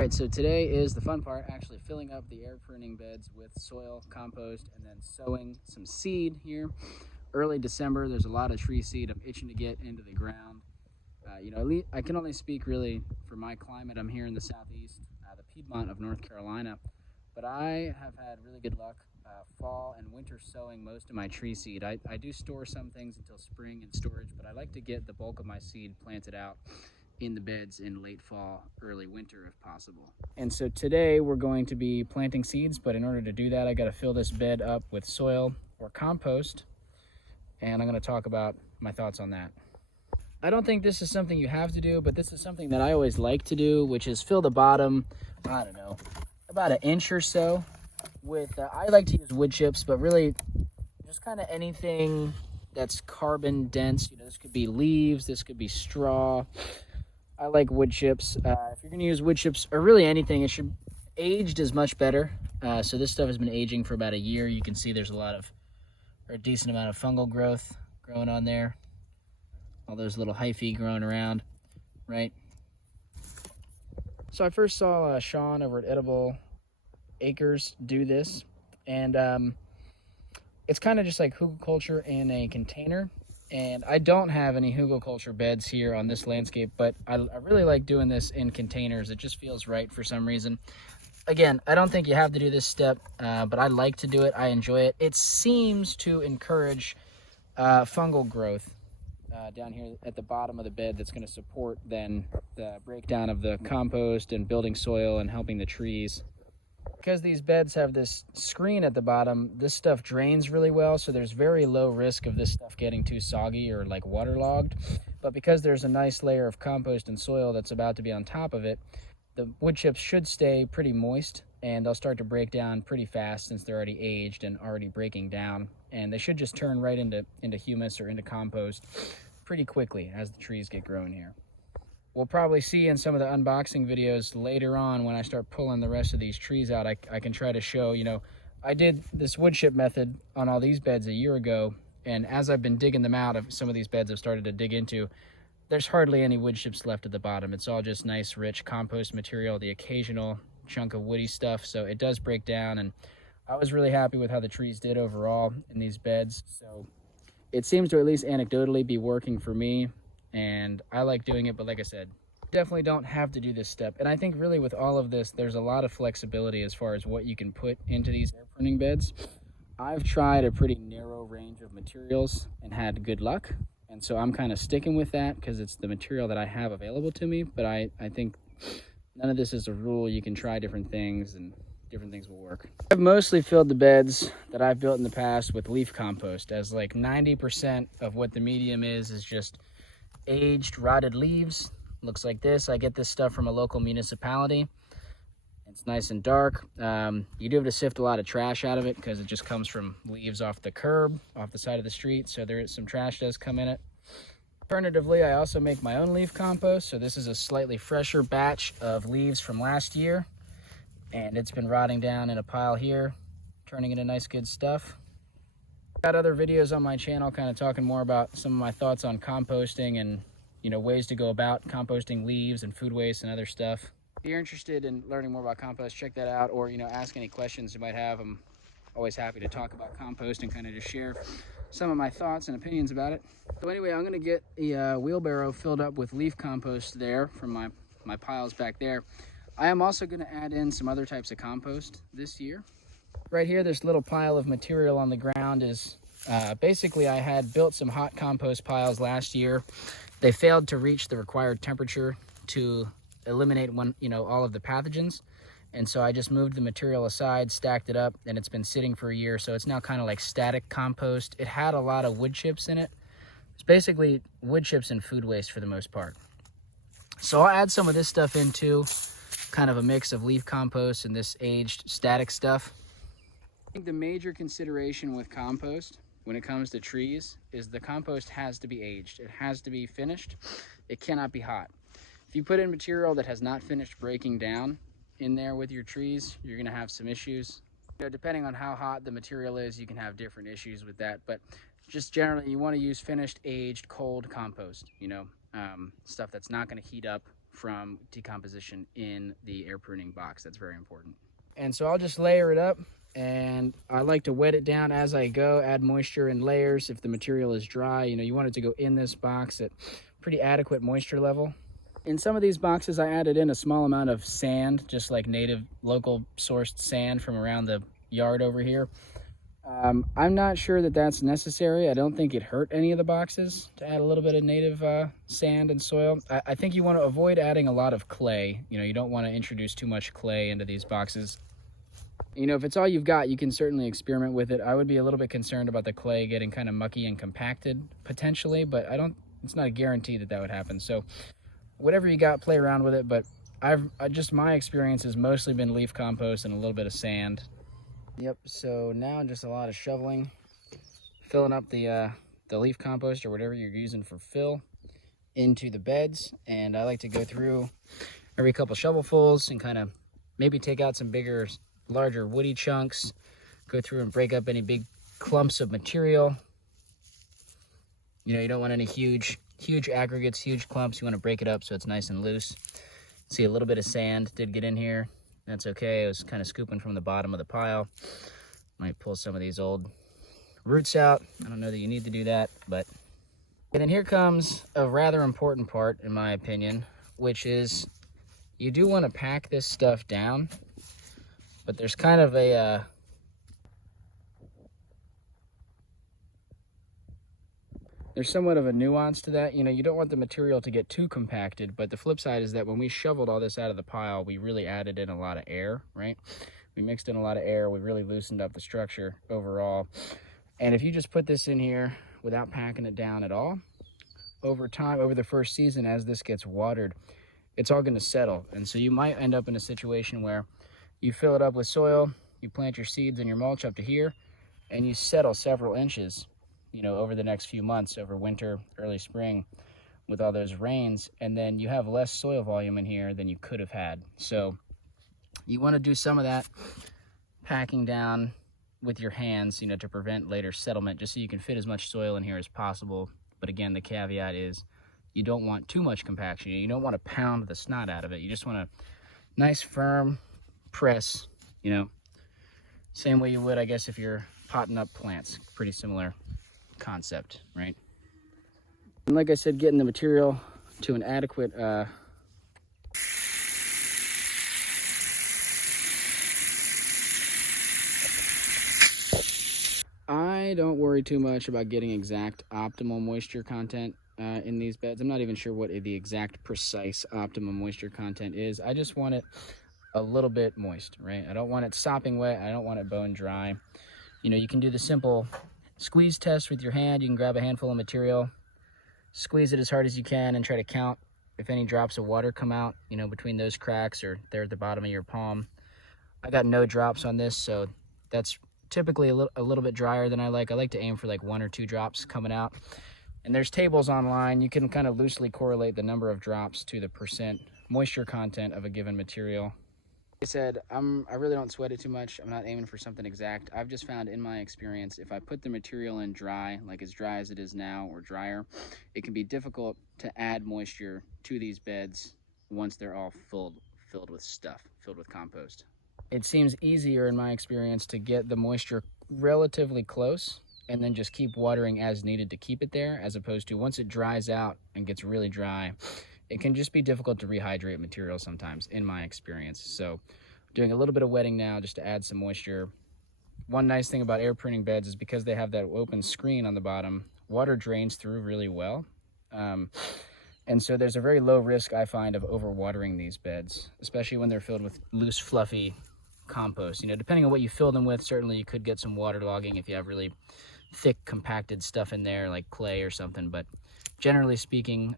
All right, so today is the fun part, actually filling up the air pruning beds with soil, compost, and then sowing some seed here. Early December, there's a lot of tree seed I'm itching to get into the ground. I can only speak really for my climate. I'm here in the southeast, the Piedmont of North Carolina, but I have had really good luck fall and winter sowing most of my tree seed. I do store some things until spring in storage, but I like to get the bulk of my seed planted out in the beds in late fall, early winter if possible. And so today we're going to be planting seeds, but in order to do that, I got to fill this bed up with soil or compost, and I'm going to talk about my thoughts on that. I don't think this is something you have to do, but this is something that I always like to do, which is fill the bottom, I don't know, about an inch or so with, I like to use wood chips, but really just kind of anything that's carbon dense. This could be leaves, this could be straw. I like wood chips. If you're going to use wood chips or really anything, it should aged is much better. So this stuff has been aging for about a year. You can see there's a decent amount of fungal growth growing on there. All those little hyphae growing around, right? So I first saw Sean over at Edible Acres do this, and it's kind of just like hugelkultur in a container. And I don't have any hugelkultur beds here on this landscape, but I really like doing this in containers. It just feels right for some reason. Again, I don't think you have to do this step, but I like to do it. I enjoy it. It seems to encourage fungal growth down here at the bottom of the bed that's going to support then the breakdown of the compost and building soil and helping the trees. Because these beds have this screen at the bottom, this stuff drains really well, so there's very low risk of this stuff getting too soggy or like waterlogged. But because there's a nice layer of compost and soil that's about to be on top of it, the wood chips should stay pretty moist, and they'll start to break down pretty fast since they're already aged and already breaking down. And they should just turn right into humus or into compost pretty quickly as the trees get growing here. We'll probably see in some of the unboxing videos later on when I start pulling the rest of these trees out, I can try to show, I did this wood chip method on all these beds a year ago, and as I've been digging them out of some of these beds I've started to dig into, there's hardly any wood chips left at the bottom. It's all just nice, rich compost material, the occasional chunk of woody stuff, so it does break down, and I was really happy with how the trees did overall in these beds. So it seems to at least anecdotally be working for me, and I like doing it, but like I said, definitely don't have to do this step. And I think really with all of this, there's a lot of flexibility as far as what you can put into these air pruning beds. I've tried a pretty narrow range of materials and had good luck, and so I'm kind of sticking with that because it's the material that I have available to me. But I think none of this is a rule. You can try different things and different things will work. I've mostly filled the beds that I've built in the past with leaf compost, as like 90% of what the medium is just aged rotted leaves. Looks like this. I get this stuff from a local municipality. It's nice and dark. You do have to sift a lot of trash out of it because it just comes from leaves off the curb, off the side of the street, so there is some trash does come in it. Alternatively, I also make my own leaf compost, so this is a slightly fresher batch of leaves from last year, and it's been rotting down in a pile here, turning into nice good stuff. Got other videos on my channel kind of talking more about some of my thoughts on composting and ways to go about composting leaves and food waste and other stuff. If you're interested in learning more about compost, check that out, or ask any questions you might have. I'm always happy to talk about compost and kind of just share some of my thoughts and opinions about it. So anyway, I'm going to get the wheelbarrow filled up with leaf compost there from my piles back there. I am also going to add in some other types of compost this year. Right here, this little pile of material on the ground is basically I had built some hot compost piles last year. They failed to reach the required temperature to eliminate all of the pathogens. And so I just moved the material aside, stacked it up, and it's been sitting for a year. So it's now kind of like static compost. It had a lot of wood chips in it. It's basically wood chips and food waste for the most part. So I'll add some of this stuff into kind of a mix of leaf compost and this aged static stuff. I think the major consideration with compost when it comes to trees is the compost has to be aged. It has to be finished. It cannot be hot. If you put in material that has not finished breaking down in there with your trees, you're going to have some issues. Depending on how hot the material is, you can have different issues with that. But just generally, you want to use finished, aged, cold compost, stuff that's not going to heat up from decomposition in the air pruning box. That's very important. And so I'll just layer it up, and I like to wet it down as I go, add moisture in layers. If the material is dry, you want it to go in this box at pretty adequate moisture level. In some of these boxes, I added in a small amount of sand, just like native, local sourced sand from around the yard over here. I'm not sure that that's necessary. I don't think it hurt any of the boxes to add a little bit of native sand and soil. I think you want to avoid adding a lot of clay. You don't want to introduce too much clay into these boxes. If it's all you've got, you can certainly experiment with it. I would be a little bit concerned about the clay getting kind of mucky and compacted potentially, but it's not a guarantee that that would happen. So whatever you got, play around with it. But my experience has mostly been leaf compost and a little bit of sand. Yep, so now just a lot of shoveling, filling up the leaf compost or whatever you're using for fill into the beds. And I like to go through every couple shovelfuls and kind of maybe take out some larger woody chunks, go through and break up any big clumps of material. You don't want any huge aggregates, huge clumps. You want to break it up so it's nice and loose. See, a little bit of sand did get in here. That's okay. I was kind of scooping from the bottom of the pile. Might pull some of these old roots out. I don't know that you need to do that, but. And then here comes a rather important part, in my opinion, which is you do want to pack this stuff down, but there's kind of there's somewhat of a nuance to that. You don't want the material to get too compacted, but the flip side is that when we shoveled all this out of the pile, we really added in a lot of air, right? We mixed in a lot of air. We really loosened up the structure overall. And if you just put this in here without packing it down at all, over time, over the first season, as this gets watered, it's all going to settle. And so you might end up in a situation where you fill it up with soil, you plant your seeds and your mulch up to here, and you settle several inches over the next few months, over winter, early spring, with all those rains, and then you have less soil volume in here than you could have had. So you want to do some of that packing down with your hands, to prevent later settlement, just so you can fit as much soil in here as possible. But again, the caveat is you don't want too much compaction. You don't want to pound the snot out of it. You just want a nice, firm press, same way you would, I guess, if you're potting up plants. Pretty similar concept, right? And like I said, getting the material to an adequate I don't worry too much about getting exact optimal moisture content in these beds. I'm not even sure what the exact precise optimum moisture content is. I just want it a little bit moist, right? I don't want it sopping wet. I don't want it bone dry. You can do the simple squeeze test with your hand. You can grab a handful of material, squeeze it as hard as you can, and try to count if any drops of water come out, between those cracks or there at the bottom of your palm. I got no drops on this, so that's typically a little bit drier than I like. I like to aim for like 1 or 2 drops coming out. And there's tables online. You can kind of loosely correlate the number of drops to the percent moisture content of a given material. Like I said, I really don't sweat it too much. I'm not aiming for something exact. I've just found in my experience, if I put the material in dry, like as dry as it is now or drier, it can be difficult to add moisture to these beds once they're all filled with stuff, filled with compost. It seems easier in my experience to get the moisture relatively close and then just keep watering as needed to keep it there, as opposed to once it dries out and gets really dry, it can just be difficult to rehydrate material sometimes, in my experience. So doing a little bit of wetting now just to add some moisture. One nice thing about air pruning beds is because they have that open screen on the bottom, water drains through really well. And so there's a very low risk, I find, of overwatering these beds, especially when they're filled with loose, fluffy compost. Depending on what you fill them with, certainly you could get some waterlogging if you have really thick, compacted stuff in there, like clay or something. But generally speaking,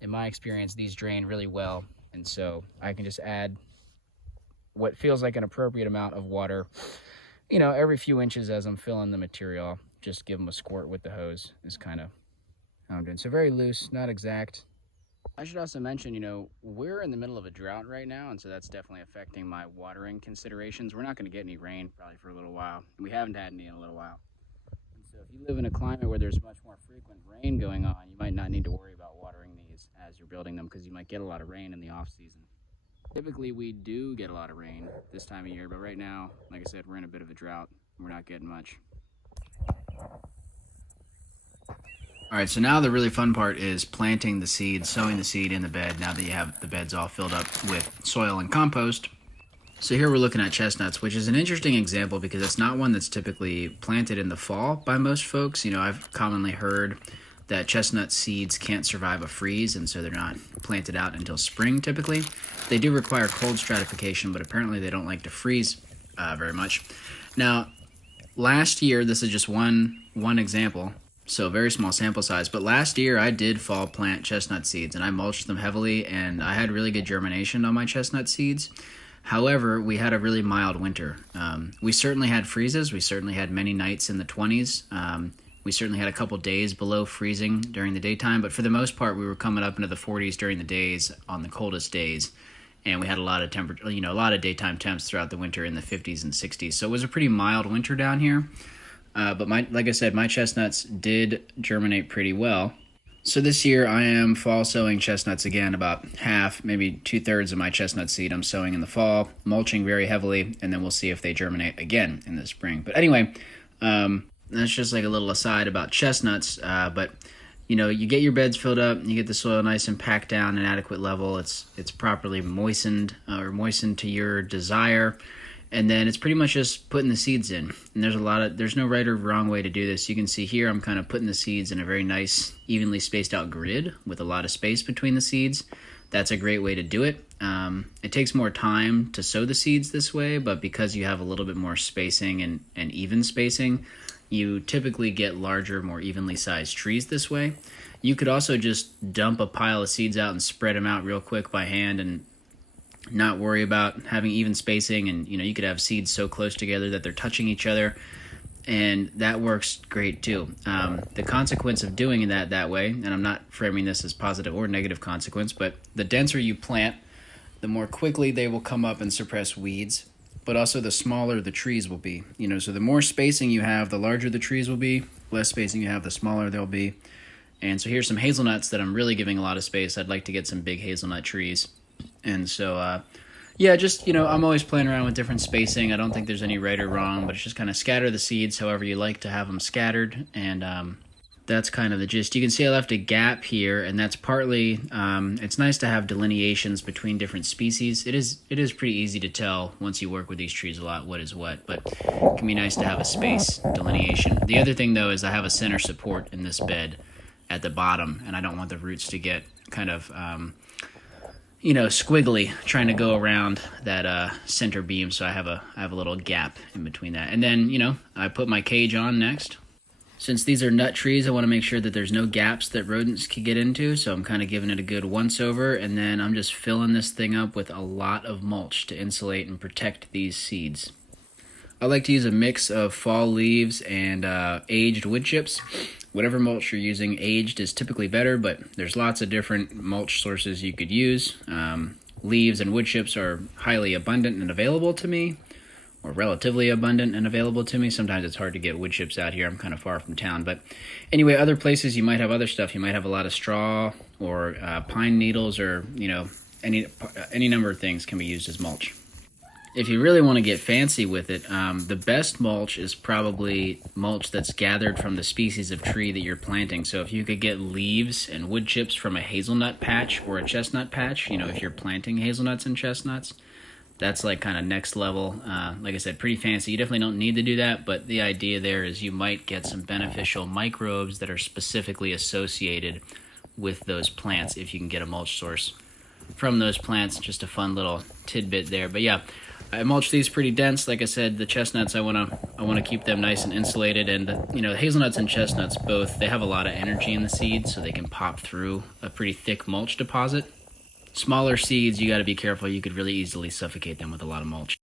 in my experience, these drain really well. And so I can just add what feels like an appropriate amount of water, every few inches as I'm filling the material. Just give them a squirt with the hose is kind of how I'm doing. So very loose, not exact. I should also mention, we're in the middle of a drought right now, and so that's definitely affecting my watering considerations. We're not going to get any rain probably for a little while. We haven't had any in a little while. And so if you live in a climate where there's much more frequent rain going on, you might not need to worry about watering these days as you're building them, because you might get a lot of rain in the off season. Typically we do get a lot of rain this time of year, but right now, like I said, we're in a bit of a drought. We're not getting much. All right, so now the really fun part is planting the seed, sowing the seed in the bed, now that you have the beds all filled up with soil and compost. So here we're looking at chestnuts, which is an interesting example because it's not one that's typically planted in the fall by most folks. You know, I've commonly heard that chestnut seeds can't survive a freeze, and so they're not planted out until spring typically. They do require cold stratification, but apparently they don't like to freeze very much. Now, last year, this is just one example, so very small sample size, but last year I did fall plant chestnut seeds and I mulched them heavily, and I had really good germination on my chestnut seeds. However, we had a really mild winter. We certainly had freezes. We certainly had many nights in the 20s. We certainly had a couple days below freezing during the daytime, but for the most part, we were coming up into the 40s during the days on the coldest days, and we had a lot of temperature, a lot of daytime temps throughout the winter in the 50s and 60s. So it was a pretty mild winter down here. But like I said, my chestnuts did germinate pretty well. So this year I am fall sowing chestnuts again. About half, maybe 2/3 of my chestnut seed I'm sowing in the fall, mulching very heavily, and then we'll see if they germinate again in the spring. But anyway, that's just like a little aside about chestnuts. But you get your beds filled up, you get the soil nice and packed down an adequate level. It's properly moistened to your desire. And then it's pretty much just putting the seeds in. And there's no right or wrong way to do this. You can see here I'm kind of putting the seeds in a very nice, evenly spaced out grid with a lot of space between the seeds. That's a great way to do it. It takes more time to sow the seeds this way, but because you have a little bit more spacing and even spacing, you typically get larger, more evenly sized trees this way. You could also just dump a pile of seeds out and spread them out real quick by hand and not worry about having even spacing, and you could have seeds so close together that they're touching each other, and that works great too. The consequence of doing that way, and I'm not framing this as positive or negative consequence, but the denser you plant, the more quickly they will come up and suppress weeds, but also the smaller the trees will be. So the more spacing you have, the larger the trees will be. Less spacing you have, the smaller they'll be. And so here's some hazelnuts that I'm really giving a lot of space. I'd like to get some big hazelnut trees. And so, I'm always playing around with different spacing. I don't think there's any right or wrong, but it's just kind of scatter the seeds however you like to have them scattered. And that's kind of the gist. You can see I left a gap here, and that's partly, it's nice to have delineations between different species. It is pretty easy to tell once you work with these trees a lot what is what, but it can be nice to have a space delineation. The other thing, though, is I have a center support in this bed at the bottom, and I don't want the roots to get kind of squiggly trying to go around that center beam, so I have a little gap in between that. And then, I put my cage on next. Since these are nut trees, I want to make sure that there's no gaps that rodents can get into, so I'm kind of giving it a good once over, and then I'm just filling this thing up with a lot of mulch to insulate and protect these seeds. I like to use a mix of fall leaves and aged wood chips. Whatever mulch you're using, aged is typically better, but there's lots of different mulch sources you could use. Leaves and wood chips are highly abundant and available to me, or relatively abundant and available to me. Sometimes it's hard to get wood chips out here. I'm kind of far from town. But anyway, other places you might have other stuff. You might have a lot of straw or pine needles, or any number of things can be used as mulch. If you really want to get fancy with it, the best mulch is probably mulch that's gathered from the species of tree that you're planting. So if you could get leaves and wood chips from a hazelnut patch or a chestnut patch, if you're planting hazelnuts and chestnuts, that's like kind of next level. Like I said, pretty fancy. You definitely don't need to do that, but the idea there is you might get some beneficial microbes that are specifically associated with those plants if you can get a mulch source from those plants. Just a fun little tidbit there. But yeah, I mulch these pretty dense. Like I said, the chestnuts, I want to keep them nice and insulated, and the hazelnuts and chestnuts both, they have a lot of energy in the seeds, so they can pop through a pretty thick mulch deposit. Smaller seeds, you got to be careful. You could really easily suffocate them with a lot of mulch.